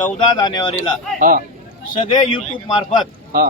चौदा जानेवारीला हा. सगळे युट्यूब मार्फत हा.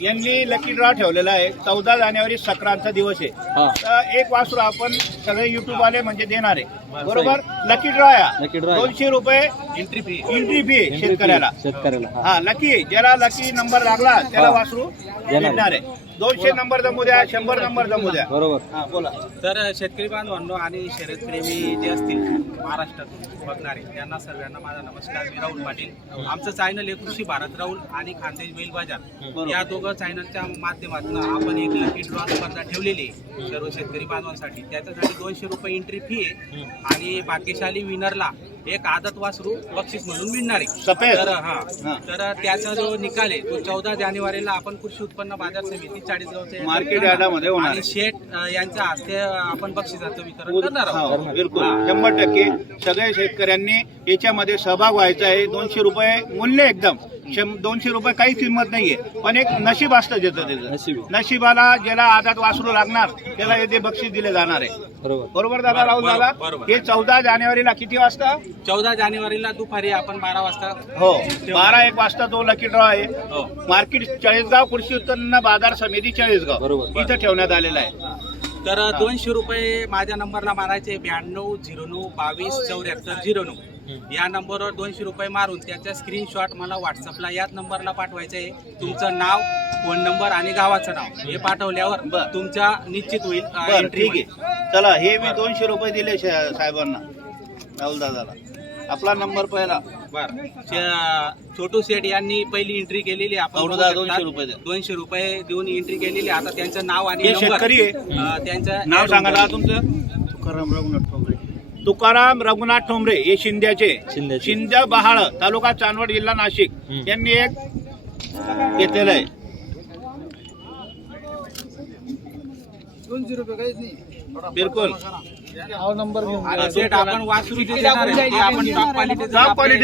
यांनी लकी ड्रॉ ठेवलेला आहे. चौदा जानेवारी सक्रांतचा दिवस आहे. हा. तर एक वासरू आपण सगळे युट्यूब वाले म्हणजे देणार आहे. बरोबर? लकी ड्रॉ draw आहे. दोनशे रुपये एंट्री फी एंट्री फी शेतकऱ्याला. शेतकऱ्याला हा. हा लकी ज्याला लकी नंबर लागला त्याला हा. वासरू भेटणार आहे. दोनशे नंबर जमू द्या शंभर नंबर जमू द्या. बरोबर. हा बोला. तर शेतकरी बांधवांनो आणि शर्यतप्रेमी जे असतील महाराष्ट्रातून बघणारे त्यांना सर्वांना माझा नमस्कार. मी राहुल पाटील. आमचं चॅनल आहे कृषी भारत राहुल आणि खानदेश बैल बाजार. या दोघं चॅनलच्या माध्यमातून आपण एक लकी ड्रॉ स्पर्धा ठेवलेली आहे सर्व शेतकरी बांधवांसाठी. त्याच्यासाठी दोनशे रुपये एंट्री फी आहे. आणि भाग्यशाली विनरला एक आदत वासरू बक्षीस म्हणून मिळणार आहे. तर हा. हा. तर त्याचा जो निकाल आहे तो चौदा जानेवारीला आपण कृषी उत्पन्न बाजार समिती चाळीसगावच्या मार्केट यार्डामध्ये होणार आणि. शेठ यांच्या हस्ते आपण बक्षिसाचं वितरण करणार हो, आहोत बिलकुल. शंभर टक्के. सगळ्या शेतकऱ्यांनी याच्यामध्ये सहभाग व्हायचा आहे. दोनशे रुपये मूल्य एकदम. दोनशे रुपये काही किंमत नाहीये. पण एक नशीब असतं ज्याचं त्याचं. नशीब. नशिबाला ज्याला आदात वासरू लागणार त्याला येथे बक्षीस दिले जाणार आहे. बरोबर. बरोबर दादा राहुल दादा? बरोबर. हे चौदा जानेवारीला किती वाजता? चौदा जानेवारीला दुपारी आपण बारा वाजता हो. बारा एक वाजता तो लकी ड्रॉ आहे. हो. मार्केट चाळीसगाव कृषी उत्पन्न बाजार समिती चाळीसगाव. बरोबर. इथं ठेवण्यात आलेला आहे. तर दोनशे रुपये माझ्या नंबरला मारायचे ब्याण्णव झिरो नऊ बावीस चौऱ्याहत्तर झिरो नऊ. या नंबरवर दोनशे रुपये मारून त्याचा स्क्रीनशॉट मला व्हॉट्सअपला याच नंबरला पाठवायचं आहे. तुमचं नाव फोन नंबर आणि गावाचं नाव हे पाठवल्यावर बरं. तुमचा निश्चित होईल अ, बरं एंट्री ठीक आहे. चला हे मी दोनशे रुपये दिले शा- साहेबांना. राहुल दादाला. आपला नंबर पहिला. बर. छोटू शेठ यांनी पहिली एंट्री केलेली आहे. आपण बघू शकता. दोनशे रुपये द्या. दोनशे रुपये देऊन एंट्री केलेली आहे. आता त्यांचं नाव आणि हे नंबर शेतकरी आहे. अं, त्यांचं नाव add सांगा तुमचं. तुकाराम रघुनाथ. तुकाराम रघुनाथ ठोंबरे हे शिंद्याचे. शिंद्या बहाळ तालुका चांदवड जिल्हा नाशिक. यांनी एक घेतलेलं आहे. बिलकुल.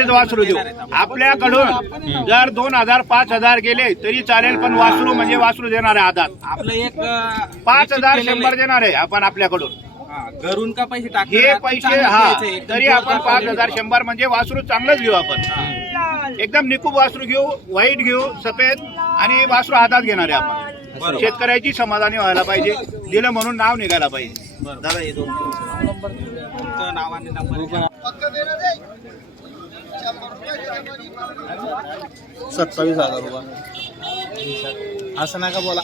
वासरू देऊ. आपल्याकडून जर दोन हजार पाच हजार गेले तरी चालेल पण वासरू म्हणजे वासरू देणार आहे आधार आपलं एक पाच हजार शंभर. देणार आहे आपण आपल्याकडून. घरून का पैसे टाकले हे पैसे हा. तरी आपण पाच हजार. शंभर म्हणजे वासरू चांगलंच घेऊ आपण एकदम निकूप वासरू घेऊ व्हाईट घेऊ सफेद आणि वासरू हातात घेणार आहे आपण. शेतकऱ्याची समाधानी व्हायला पाहिजे दिलं म्हणून नाव निघायला पाहिजे बरोबर. दादा हे दोन तुमचं नाव आणि नंबर सत्तावीस हजार रुपये असं नका बोला.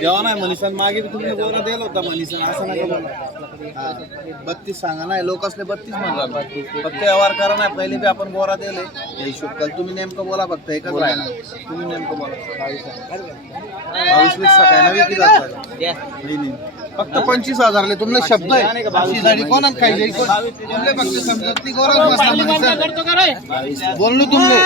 जेव्हा नाही मनीषान मागे तुम्ही बोला दिला होता मनीषान असं नका बोला. बत्तीस सांगा नाही लोक असले बत्तीस म्हणला फक्त व्यवहार करा नाही पहिले बी आपण बोरा दिले. हिशोब कल तुम्ही नेमकं बोला फक्त एकच राहिला. तुम्ही नेमकं बोला. बावीस वीस सकाळी नाही, नाही. फक्त पंचवीस हजारले. तुमले शब्द आहे. अशी कोणात खायची तुमले फक्त समजत नाही. बसला. बोललो तुमले.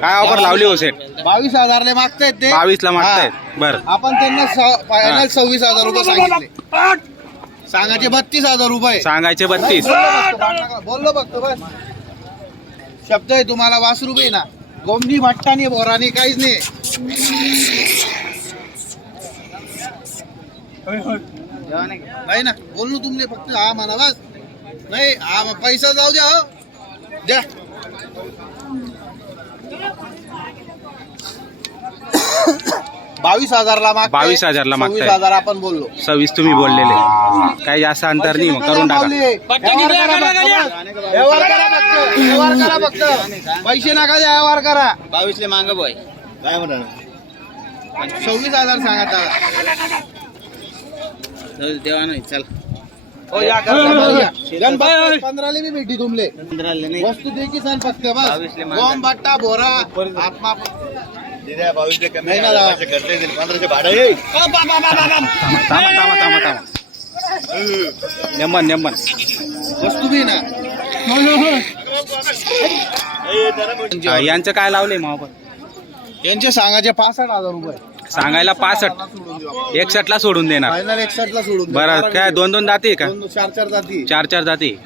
काय ऑफर लावली हो सेट बावीस हजारले मागतायत ते. बावीस ला मागतायत. बर. आपण त्यांना फायनल सव्वीस हजार रुपये सांगितले. सांगायचे बत्तीस हजार रुपये. सांगायचे बत्तीस. बोललो बघतो बस. शब्द आहे तुम्हाला वास रुपये ना. गोमडी भट्टानी बोरानी काहीच नाही. नाही ना. बोललो तुमले फक्त हा म्हणा बस नाही हा पैसा जाऊ द्या हो. द्या. बावीस हजारला मागताय. 22,000 ला मागताय. सव्वीस हजार आपण बोललो. सव्वीस तुम्ही बोललेले. काही जास्त अंतर नाही मग करून टाका. व्यवहार करा फक्त. व्यवहार करा फक्त. पैसे नका द्या व्यवहार करा. बावीसले मांग बॉय. काय म्हणा सव्वीस हजार सांगा त्याला. देवा नाही चल. हो, या, करा, या. गणपती पंधराले बी भेटी तुमले. वस्तू दे की सण फक्त बस. बावीसले मागा. गोम बट्टा बोरा आत्मा नेमन नेमन वस्तू बी ना. यांचं काय लावले मग आपण यांचे सांगायचे पासष्ट हजार रुपये. सांगायला पासष्ट. एकसष्ट ला सोडून देणार. फायनल एकसष्ट ला सोडून. बरं काय दोन दोन जाती का? दोन- चार चार जाती चार चार जाती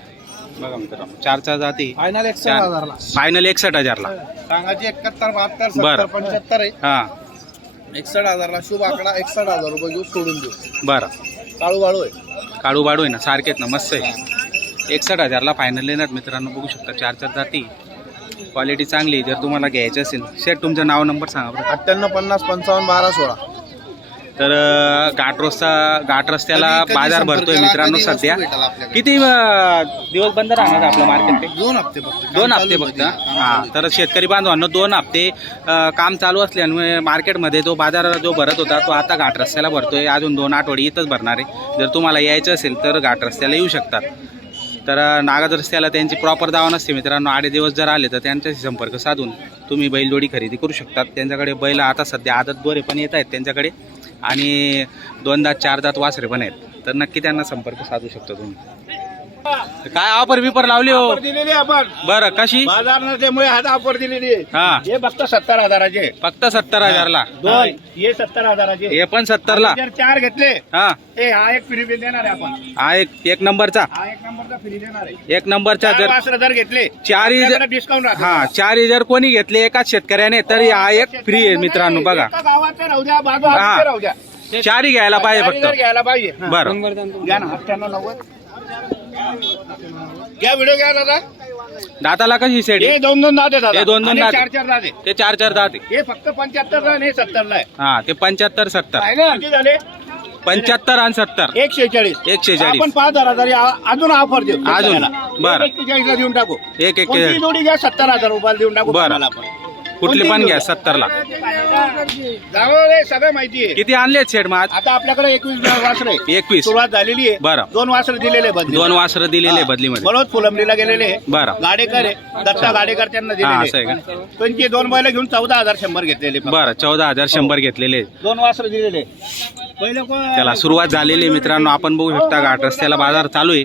बघा मित्रांनो चार चार जाती. फायनल एकसष्ट हजारला. फायनल एकसष्ट हजारला. सांगायचे एकाहत्तर बहात्तर बरं. पंच्याहत्तर आहे. हा. एकसष्ट हजारला शुभ आकडा एकसष्ट हजार रुपये घेऊ सोडून देऊ. बरं. काळू वाळू आहे. काळू बाडू आहे ना सारखे आहेत ना मस्त आहे. एकसठ हजारला फायनल येणार. मित्रांनो बघू शकता चार चार जाती. क्वालिटी चांगली आहे. जर तुम्हाला घ्यायचं असेल शेट तुमचं नाव नंबर सांगा बरं. अठ्ठ्याण्णव पन्नास पंचावन्न बारा सोळा. तर घाट रस्ता घाट रस्त्याला बाजार भरतोय मित्रांनो सध्या. किती दिवस बंद राहणार आपलं मार्केट ते? दोन हप्ते फक्त. दोन हप्ते फक्त. हा. तर शेतकरी बांधवांना दोन हप्ते काम चालू असल्यामुळे मार्केटमध्ये जो बाजार जो भरत होता तो आता घाट रस्त्याला भरतोय. अजून दोन आठवडे इथंच भरणार आहे. जर तुम्हाला यायचं असेल तर घाट रस्त्याला येऊ शकतात तर नागाज रस्त्याला त्यांची प्रॉपर दावा नसते मित्रांनो. आडे दिवस जर आले तर त्यांच्याशी संपर्क साधून तुम्ही बैलजोडी खरेदी करू शकतात. त्यांच्याकडे बैल आता सध्या आदत गोरे पण येत आहेत. त्यांच्याकडे आणि दोन दात चार दात वासरे पण आहेत. तर नक्की त्यांना संपर्क साधू शकता तुम्ही. काय ऑफर बिपर लावली हो? दिलेली आपण. बरं कशी? बाजार नसल्यामुळे हात ऑफर दिलेली आहे. हा. हे फक्त सत्तर हजाराचे. फक्त सत्तर हजारला? दोन हे सत्तर हजाराचे. हे पण सत्तरला? जर चार घेतले. हा. हे हा एक फ्री बिल देणार आहे आपण. हा एक एक नंबरचा? हा एक नंबरचा फ्री देणार आहे. एक नंबरचा चार जर वासरं जर घेतले चारही जर डिस्काउंट हा चारही जर कोणी घेतले एकाच शेतकऱ्याने तरी हा एक फ्री आहे मित्रांनो बघा. गावाचे राहू द्या बाजू हा. हातचे राहू द्या. चारही घ्यायला पाहिजे चारी फक्त. घ्यायला पाहिजे. बरं. घ्या ना अठ्ठ्याण्णव नव्वद. घ्या व्हिडिओ घ्या दादा. दाताला कशी सेट हे दोन दोन दाते दादा. हे दोन दोन आणि दाते. चार चार दाते ते चार चार दात आहे हे फक्त पंच्याहत्तर आणि हे सत्तरला आहे. हा ते पंच्याहत्तर सत्तर. किती झाले? पंच्याहत्तर आणि सत्तर. एक शेचाळीस एकशे चाळीस. आपण पाच हजार हजार या- अजून ऑफर देऊ. अजून? बरं. ला देऊन टाकू. एक एक जोडी घ्या सत्तर हजार रुपयाला देऊन टाकू बरं. आपण. कुठली पण घ्या. सत्तरला. जावं रे सगळं माहिती आहे. किती आणले सेट मग आज आता आपल्याकडे एकवीस वासर आहे एकवीस. सुरुवात झालेली आहे. बरं. दोन वासर दिलेले बदली दोन वासरं दिलेले बदलीमध्ये. बरोबर फुलंबरीला गेलेले बरं. गाडेकर आहे. दत्ता गाडेकर त्यांना हा असं दिलेले आहे का? त्यांची दोन बैल घेऊन चौदा हजार शंभर घेतलेले फक्त. बरं चौदा हजार शंभर घेतलेले दोन वासर दिलेले कोण- त्याला सुरुवात झालेली आहे मित्रांनो. आपण बघू शकता घाट. रस्त्याला बाजार चालू आहे.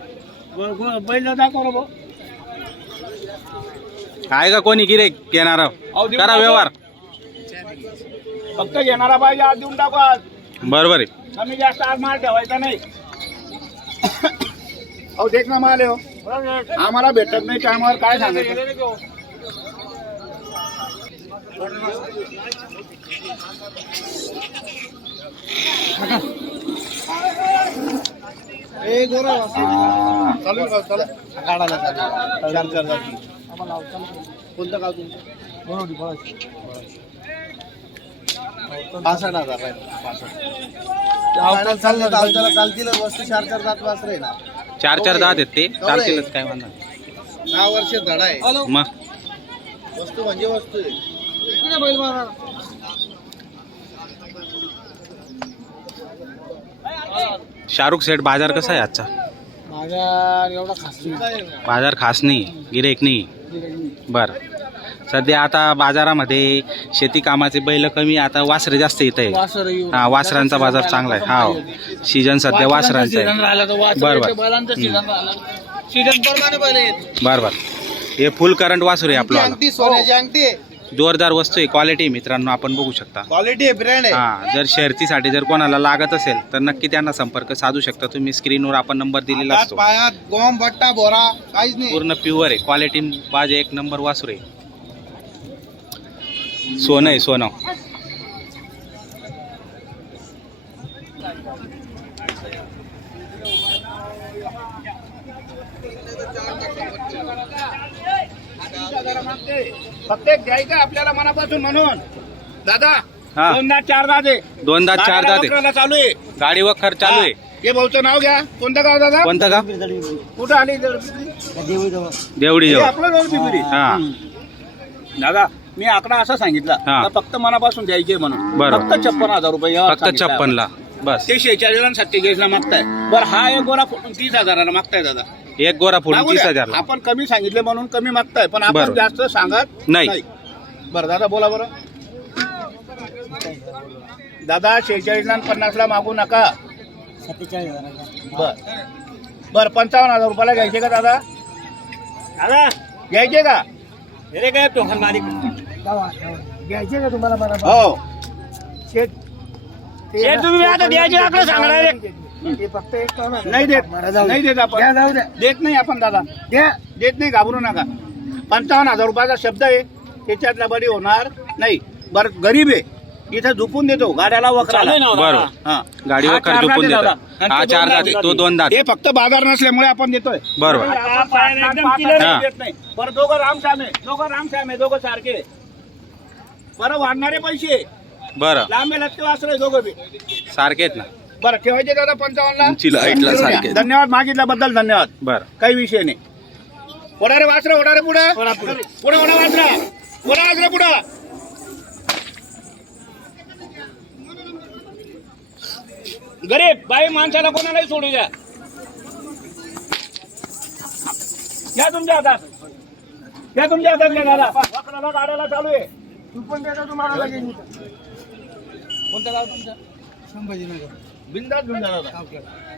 बैल दाखव. आहे का कोणी गिरेक घेणार करा. व्यवहार फक्त घेणारा पाहिजे आज देऊन टाकू आज बरोबर आहे कमी जास्त आज माल ठेवायचा नाही अहो देख ना माल हो आम्हाला भेटत नाही टायमावर काय सांगायचं ए, गोरा. चालू? चालू. काढायला चालू. चार चार जाती. कोणतं गाव तुमचं? पासष्ट हजार चाललं तर वस्तू चार चार वासरे आहे ना. चार चार दहा आहेत ते चालतीलच काय म्हणणार. दहा वर्ष धडा आहे. मग. वस्तू म्हणजे वस्तू आहे. शाहरुख सेठ बाजार कसा आहे आजचा? एवढा खास बाजार खास नाही गिरेक नाही. बर. सध्या आता बाजारामध्ये शेती कामाचे बैल कमी आता वासरे जास्त येत आहे हा वासरांचा बाजार चांगला आहे. हा सीजन सध्या वासरांचा आहे. बर बर. सीजन प्रमाणे बैल आहेत. बर बर. हे फुल करंट वासरू आहे आपलं. अंगठी सोन्याची अंगठी आहे जोरदार वस्तू आहे क्वालिटी मित्रांनो आपण बघू शकता. क्वालिटी आहे ब्रँड आहे. हा जर शर्तीसाठी जर कोणाला लागत असेल तर नक्की त्यांना संपर्क साधू शकता. तुम्ही स्क्रीनवर आपण नंबर दिलेला हातात, असतो. पायात गोम बट्टा बोरा काहीच नाही. पूर्ण प्युअर आहे. क्वालिटी बाज एक नंबर वासरू आहे. सोनं आहे सोनं. फक्त एक द्यायचं आपल्याला मनापासून म्हणून. दादा हा. दोनदा चारदा दे दोनदा चार गाड्या दे चालू आहे. गाडी व खर्च चालू आहे. हे. भाऊचं नाव घ्या. कोणतं गाव दादा? कोणतं का कुठं आली देवडी हे जवळ. आपलं गाव पिंपरी. हा. दादा मी आकडा असा सांगितला. हा. का फक्त मनापासून द्यायचे म्हणून. बरोबर. फक्त छप्पन हजार रुपये यावर फक्त सांगितलं छप्पन ला बस. ते शेहेचाळीस आणि सत्तेचाळीस ला मागताय. बरं हा एक गोरा फोडून तीस हजाराला मागताय दादा. एक गोरा फोडून तीस द्या. हजार आपण कमी सांगितले म्हणून कमी मागताय पण आपण. जास्त सांगत नाही. बरं दादा बोला बरं. दादा शेहेचाळीस ला पन्नास ला मागू नका. बर. बर पंचावन्न हजार रुपयाला घ्यायचे का दादा? दादा. घ्यायचे का? अरे काय टोकन मारी घ्यायचे का तुम्हाला मला हो. शेत शेत तुम्ही आता द्यायचे आकडे सांगणार आहे. ते फक्त एक काम आहे. नाही देत. जाऊ नाही. देत द्या, आपण जाऊ द्या देत नाही आपण दादा. द्या. देत नाही घाबरू नका. पंचावन्न हजार रुपयाचा शब्द आहे. त्याच्यातला बरी होणार नाही. बरं गरीब आहे. इथं झोपून देतो गाड्याला बरोबर. हा. हा वखर चार देतात. हा दोन दाते तो दोन दात. हे फक्त बाजार नसल्यामुळे आपण देतोय. बरोबर. आपण पाच- एकदम clear हा. देत नाही. बरं दोघं रामश्याम आहे. दोघं रामश्याम आहे दोघं सारखे बरं वाढणारे पैसे. बरं. लांबे लटके वासरे दोघं बी. सारखे आहेत ना. बरं ठेवायचे दादा पंचावन्न सारखे. धन्यवाद मागितल्याबद्दल धन्यवाद. बरं. काही विषय नाही. ओढारे वासरे ओढारे पुढे? पुढे. पुढे ओढा वासरा. पुढे वासरा पुढे? गरीब बाई माणसाला कोणालाही सोडू द्या. घ्या तुमच्या हातात. घ्या तुमच्या हातात घ्या दादा. वाकडाला गाड्याला चालू आहे. चुकून देतो तुम्हाला. कोणतं गाव तुमचं? संभाजीनगर. बिंदास घेऊन जा